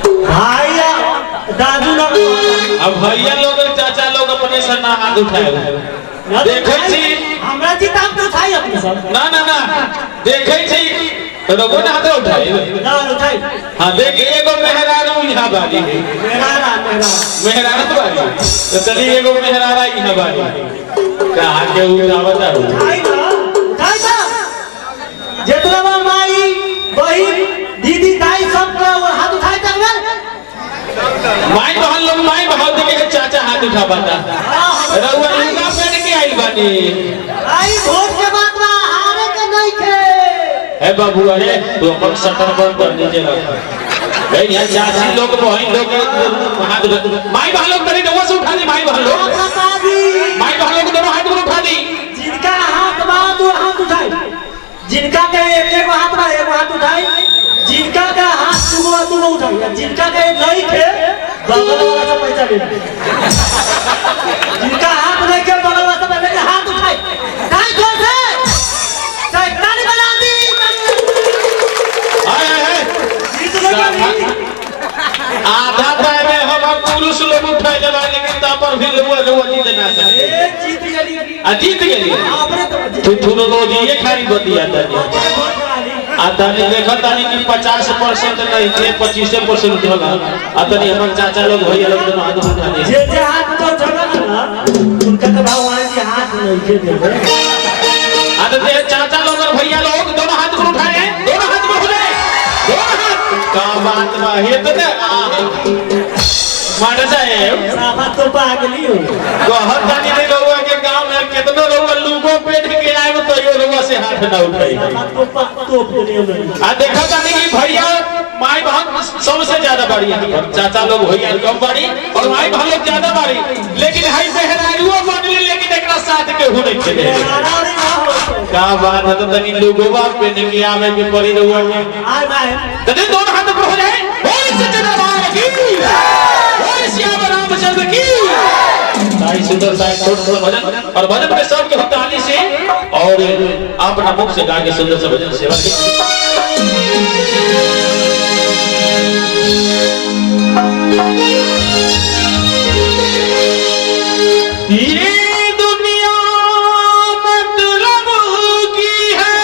भैया दादू ना अब भैया लोग चाचा लोग अपने सर ना हाथ उठाए देखे छी हमरा जी ताम तो उठाई अपने सब ना ना ना देखे छी लोगों ने हाथ उठाए ना उठाई हां देख एगो मेहरारू यहां बाली है मेहरारू तो बाली तो चली एगो मेहरारा यहां बाली कहां के उठावता उठाई ना जेतला माई बहिन दीदी दाई सब का हाथ उठाई तंगल माई बहन लोग माई बहन के चाचा हाथ उठावता रउआ लुगा पहन के आई बानी आई वोट के बात बा हारे के नहीं थे ए बाबू अरे तू अपन शटर बंद कर दीजिए ना ए यहां चाची लोग बहन लोग हाथ माई बहन लोग तनी रउआ से उठा दी माई बहन लोग माई बहन लोग दोनों हाथ उठा दी जिनका हाथ बा दो हाथ उठाई जिनका के एक हाथ बा एक हाथ उठाई जिनका का हाथ तुम उठाई जिनका के नहीं थे बगल वाला से पैसा दे जिनका हाथ नहीं के बगल वाला से पैसा हाथ उठाई नहीं छोड़ दे शैतानी बना दी आधा टाइम में हम पुरुष लोग उठाए जला लेकिन ता पर भी लोग जीत ना सके जीत गली जीत गेली तू थोड़ो रोज ये खाली बतिया तनी देखा तनी कि 50% नहीं थे 25% होला तनी हमर चाचा लोग भैया लोग दोनों हाथ उठा दे जे हाथ तो चलत ना उनका तो भगवान जी हाथ नहीं के देबे ते चाचा लोग और भैया लोग दोनों हाथ को उठाए दोनों हाथ को उठाए दोनों हाथ का बात बा हे तो माने साहब साफा तो पागली हो कहत जानी नहीं लोगों के गांव में कितनो लोग लूगो पेट के आए तो यो लोगों से हाथ ना उठाई देखा जानी कि भैया माई बहन सबसे ज्यादा बड़ी है चाचा लोग भैया कम बड़ी और माई बहन लोग ज्यादा बड़ी लेकिन हाई बहराइयो मान ले लेकिन एकरा साथ के हो नहीं चले का बात है तो तनी लोगोवा पे नहीं आवे के पड़ी रहुआ में आय भाई तने दोनों हाथ को हो जाए बोल सच्चा बात की साई सुंदर साई छोटा भजन और भजन में सबके ताली से और अपना मुख से गा के सुंदर सा भजन सेवा ये दुनिया मतलब की है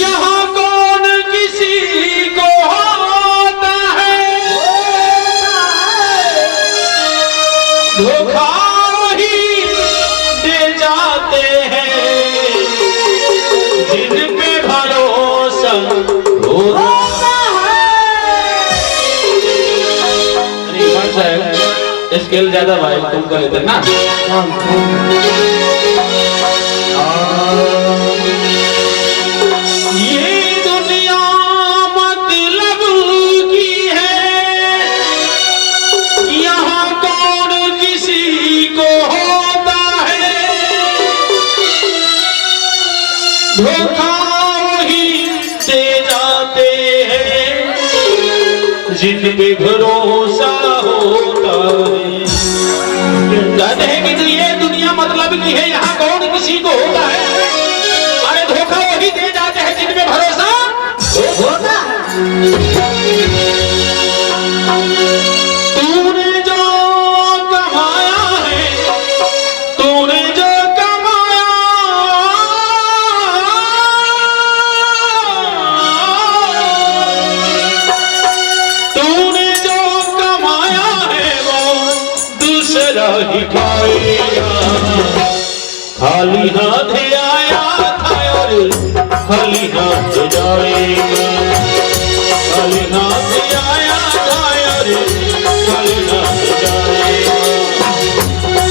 यहाँ कौन किसी को धोखा ही दे जाते हैं जिन पे भरोसा होता है स्केल ज्यादा भाई तुम कर लेते ना ये दुनिया मतलब की है यहाँ धोखा ही दे जाते हैं जिन पे भरोसा होता है कहते हैं कि ये दुनिया मतलब की है यहाँ कौन किसी को होता है अरे धोखा वही दे जाते हैं जिन पे भरोसा होता है खाली हाथ आया था और खाली हाथ जाएगा खाली हाथ आया था और खाली हाथ जाएगा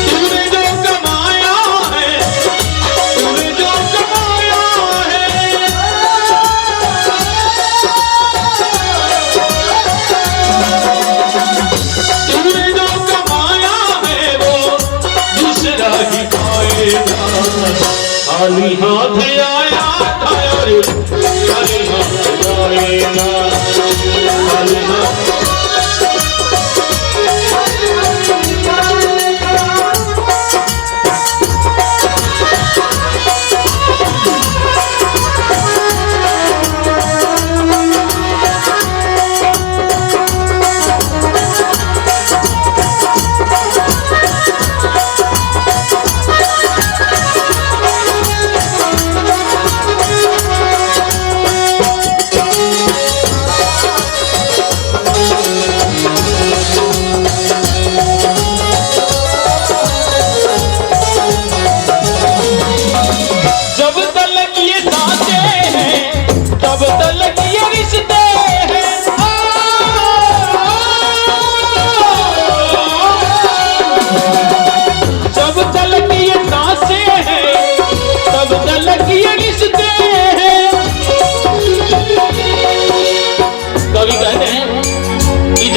तूने जो कमाया है तूने जो कमाया है तूने जो कमाया है वो दूसरा ही खाएगा खाली हाथ आया था और खाली हाथ जाएगा खाली हाथ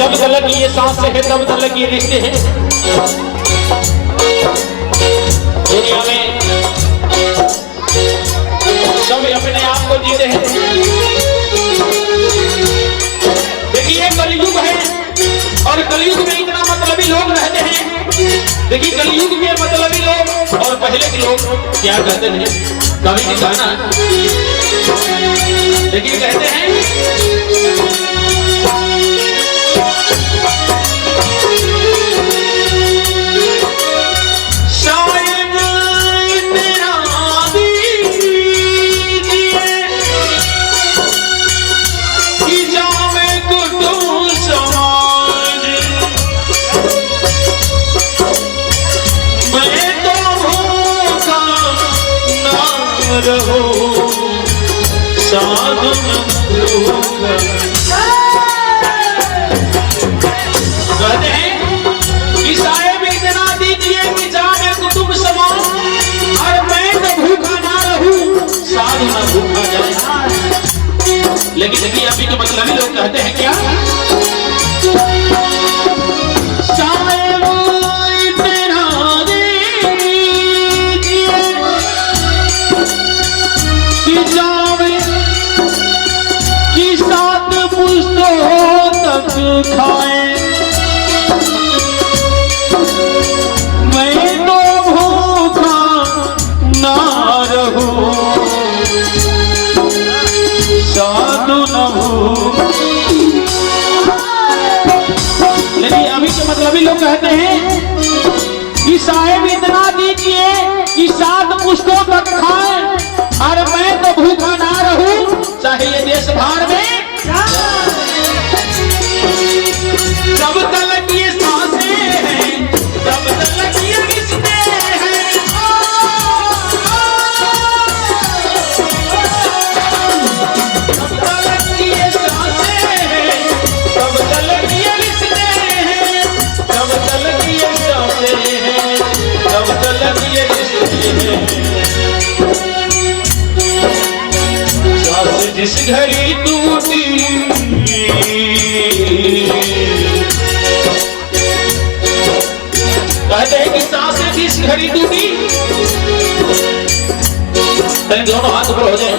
जब तलक ये सांस है तब तलक ये रिश्ते हैं। दुनिया में सब अपने आप को जीते हैं। देखिए कलयुग है और कलयुग में इतना मतलबी लोग रहते हैं। देखिए कलयुग में मतलबी लोग और पहले के लोग क्या कहते हैं, कवि ने गाना देखिए कहते हैं कहते हैं कि साहेब इतना दीजिए कि जाने कुतुब समान, और मैं तो भूखा ना रहूं साधु ना भूखा जाए। लेकिन देखिए अभी के मतलब लोग कहते हैं क्या, खाए मैं तो भूखा ना रहूं साधु न हूं। लेकिन अभी के मतलबी लोग कहते हैं कि साहेब इतना दीजिए कि 7 पुष्टों तक खाए, और मैं तो भूखा ना रहूं चाहे ये देश भार में। जब तलक ये सांसें हैं तब तलक ये रिश्ते हैं। जब तलक ये सांसें हैं तब तलक ये रिश्ते हैं। जब तलक ये सांसें हैं तब तलक ये रिश्ते हैं। सांस जिस घड़ी टूटी कहते हैं कि सांस जिस घड़ी टूटी, दोनों हाथ ऊपर हो जाए।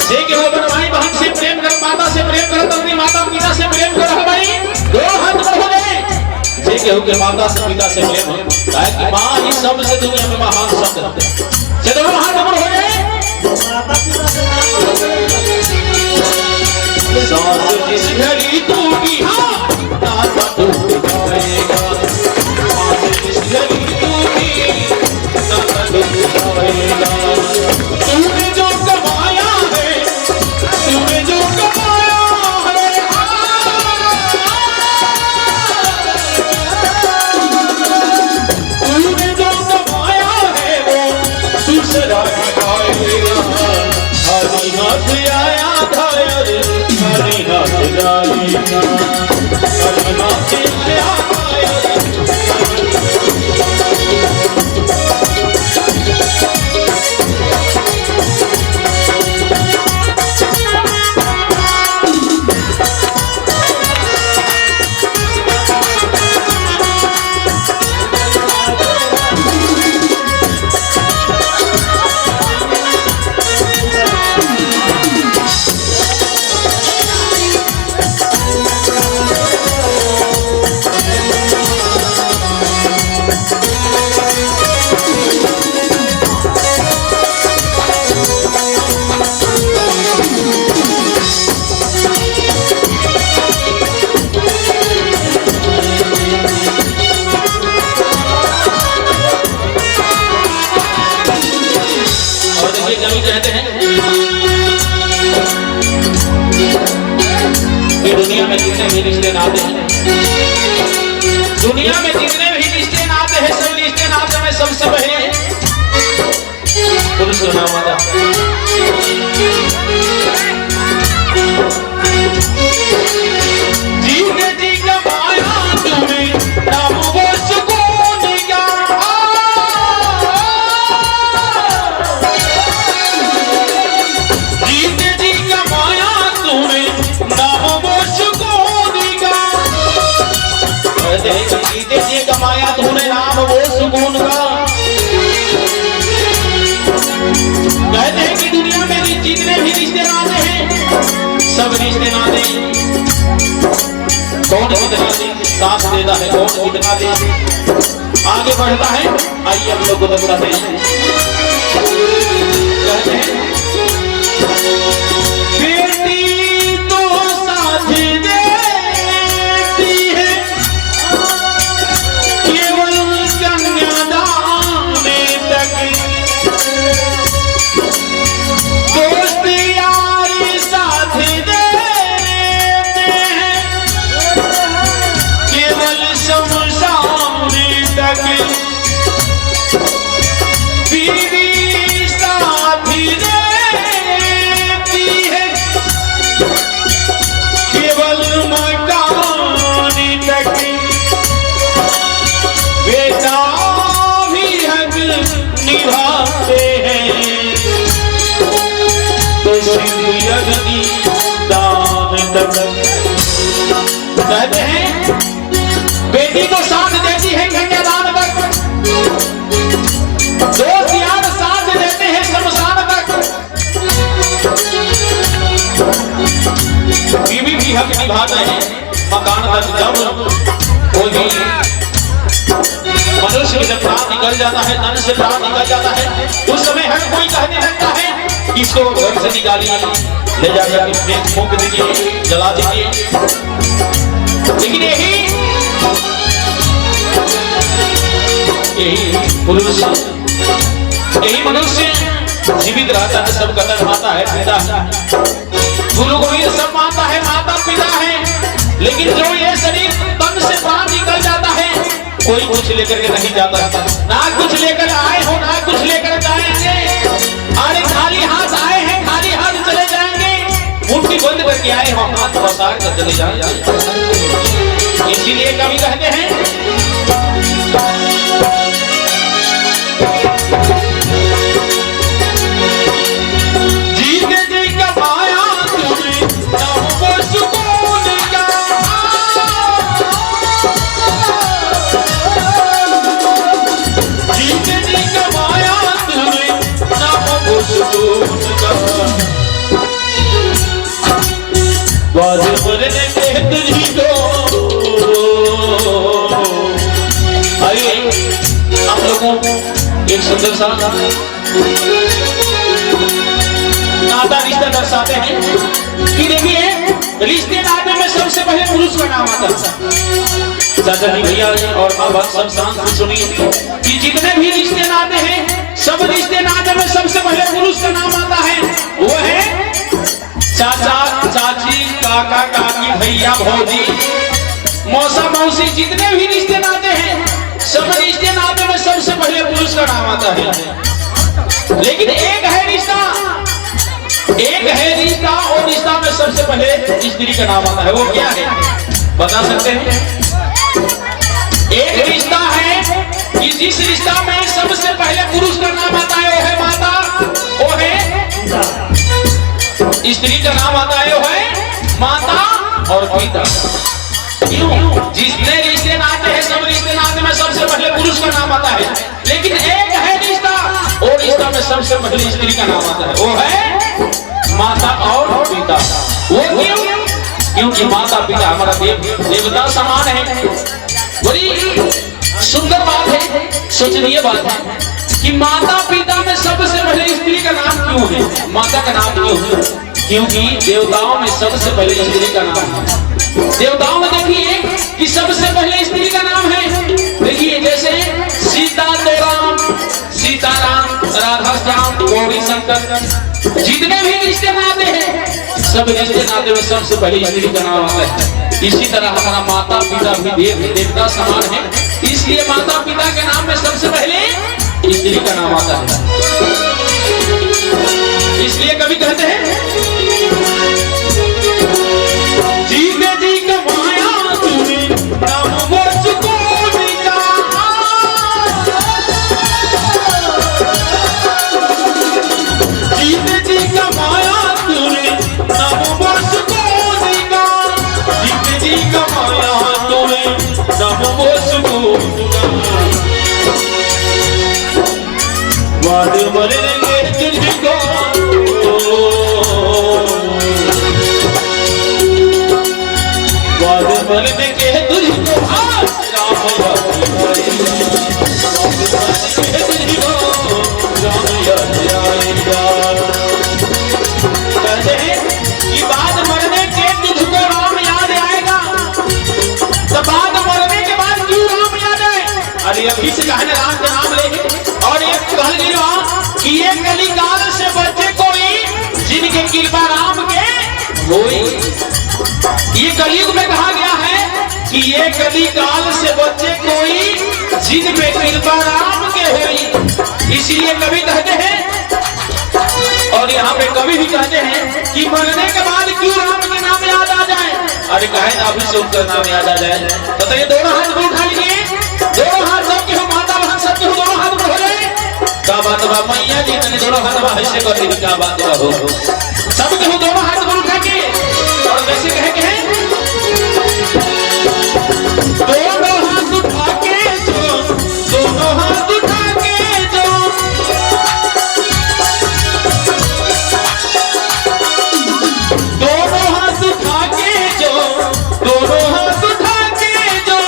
जे के हो भाई बहन से प्रेम कर, माता से प्रेम कर, अपनी माता पिता से प्रेम कर भाई, दोनों हाथ ऊपर हो जाए। जे के हो के माता से पिता से प्रेम हो, कि माँ ही सबसे दुनिया में महान शब्द है। दोनों हाथ ऊपर हो जाए। सांस जिस घड़ी टूटी नाता टूट जाएगा। तूने जो कमाया है, तूने जो कमाया है, तूने जो कमाया है वो दूसरा खाएगा। खाली हाथ आया था यार, खाली हाथ जाएगा। खाली हाथ आया था यार। कहते हैं कि दुनिया में जितने भी रिश्ते नाते हैं, दुनिया में जितने भी रिश्ते नाते हैं, सब रिश्ते नाते में सबसे पहले पुरुष का नाम आता। जीने जी का माया तुम्हें नाम वो सुकून का। जीने जी का माया तुम्हें नाम वो सुकून का। सब रिश्ते नाते कौन कितना दे साथ देता है, कौन कितना दे आगे बढ़ता है। आइए हम लोग को बताते हैं। कहते हैं बेटी तो साथ देती है, केवल कन्यादान तक दोस्त यारी साथ देते हैं, केवल शमशान तक बीवी साथ देती है, केवल मकान तक बेटा भी हक निभाते हैं, तो सिंधु अग्नि दान तक। कहते हैं बेटी तो साथ देती है कन्यादान तक, दोस्त यार साथ देते हैं शमशान तक, बीवी भी हक निभाता है मकान तक। जब कोई मनुष्य जब प्राण निकल जाता है, तन से प्राण निकल जाता है, उस समय हर कोई कहने लगता है इसको घर से निकालिए, ले जाकर फूंक दीजिए, जला दीजिए। लेकिन यही पुरुष, यही मनुष्य जीवित रहता है, सब कदर माता है, पिता है, गुरु गोविंद सब माता है, माता पिता है। लेकिन जो ये शरीर तन से प्राण निकल जाता है, कोई कुछ लेकर के नहीं जाता, ना कुछ लेकर आए हो ना कुछ लेकर जाएंगे। अरे खाली हाथ आए हैं, खाली हाथ चले जाएंगे, मुट्ठी बंद करके आए हो, हाथ पसार कर चले जाएंगे। इसीलिए कवि कहते हैं जीते जी का पाया तुम्हें ना वो सुकून का, जीते जी का पाया तुम्हें ना वो सुकून का, बाद मरने के तुझी को। आइए आप लोगों एक सुंदर सा नाता रिश्ता दर्शाते हैं कि देखिए रिश्ते नाते में सबसे पहले पुरुष का नाम आता है। चाचा जी भैया और माँ बाप सब शांत से सुनिए कि जितने भी रिश्ते नाते हैं, सब रिश्ते नाते में सबसे पहले पुरुष का नाम आता है। वो है चाचा चाची, काका काकी, भैया भौजी, मौसा मौसी, जितने भी रिश्ते नाते हैं, सब रिश्ते नाते में सबसे पहले पुरुष का नाम आता है। लेकिन एक है रिश्ता, और रिश्ता में सबसे पहले स्त्री का नाम आता है। वो क्या है बता सकते हैं? एक रिश्ता है कि जिस रिश्ता में सबसे पहले पुरुष का नाम आता है, वो है माता, वो है स्त्री का नाम आता है, वो है माता और पिता। क्यों? जितने रिश्ते नाते हैं, सब रिश्ते नाते में सबसे पहले पुरुष का नाम आता है। लेकिन एक है रिश्ता, और रिश्ता में सबसे पहले स्त्री का नाम आता है, वो है माता और पिता। वो क्यों? क्योंकि माता पिता हमारा देवता समान है। बड़ी सुंदर बात है, सोचनीय बात है कि माता पिता में सबसे पहले स्त्री का नाम क्यों है, माता का नाम क्यों है? क्योंकि देवताओं में सबसे पहले स्त्री का नाम है। देवताओं में देखिए कि सबसे पहले स्त्री का नाम है। देखिए जैसे सीता तो राम, सीताराम, राधा श्याम, गौरी शंकर, जितने भी रिश्ते नाते हैं, सब रिश्ते नाते में सबसे पहले स्त्री का नाम आता है। इसी तरह हमारा माता पिता भी देवता समान है, इसलिए माता पिता के नाम में सबसे पहले स्त्री का नाम आता है। इसलिए कवि कहते हैं जीते जी का माया तुम्हें नाम वो सुकून का, जीते जी का माया तुम्हें नाम वो सुकून का, जीते जी का माया तुम्हें नाम वो सुकून का, वाद मरेंगे तुझको मरने के तुझको राम याद आएगा। कहते हैं कि बाद मरने के तुझको राम याद आएगा, तो बाद मरने के बाद क्यों राम याद आए? अरे अभी से कहा ना राम का नाम लेके, और एक कहल गया कि ये कलिकाल से बचे कोई जिनके कृपा राम के होई। ये कलयुग में कहा गया है कि ये कलिकाल से बचे कोई जिन पे कृपा राम के होई। इसीलिए कवि कहते हैं, और यहाँ पे कवि भी कहते हैं कि मरने के बाद क्यों राम के नाम याद आ जाए। अरे कहे ना अभी से उनका नाम याद आ जाए, तो ये दोनों हाथ में उठा लीजिए, दोनों हाथ सबके हो, माता बहन सबके हो, दोनों हाथ में हो जाए। क्या बात बा मैया जी ने दोनों हाथ ऐसे कर दी, क्या बात बा हो सबके हो, दोनों हाथ में उठा के, और वैसे कहे के हैं दोनों हाथ उठा के जो, दोनों हाथ उठा के जो, दोनों हाथ उठा के जो, दोनों हाथ उठा के जो,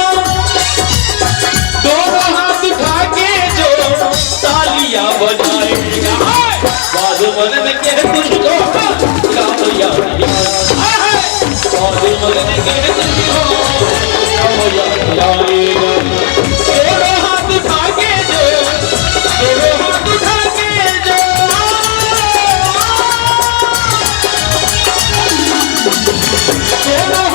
दोनों हाथ उठा के जो तालियां बजाएगा। बाद मरने के तुझको राम याद आएगा, बाद मरने के तुझको राम याद आएगा। दोनों हाथ उठा के जो, दोनों हाथ उठा के जो, दोनों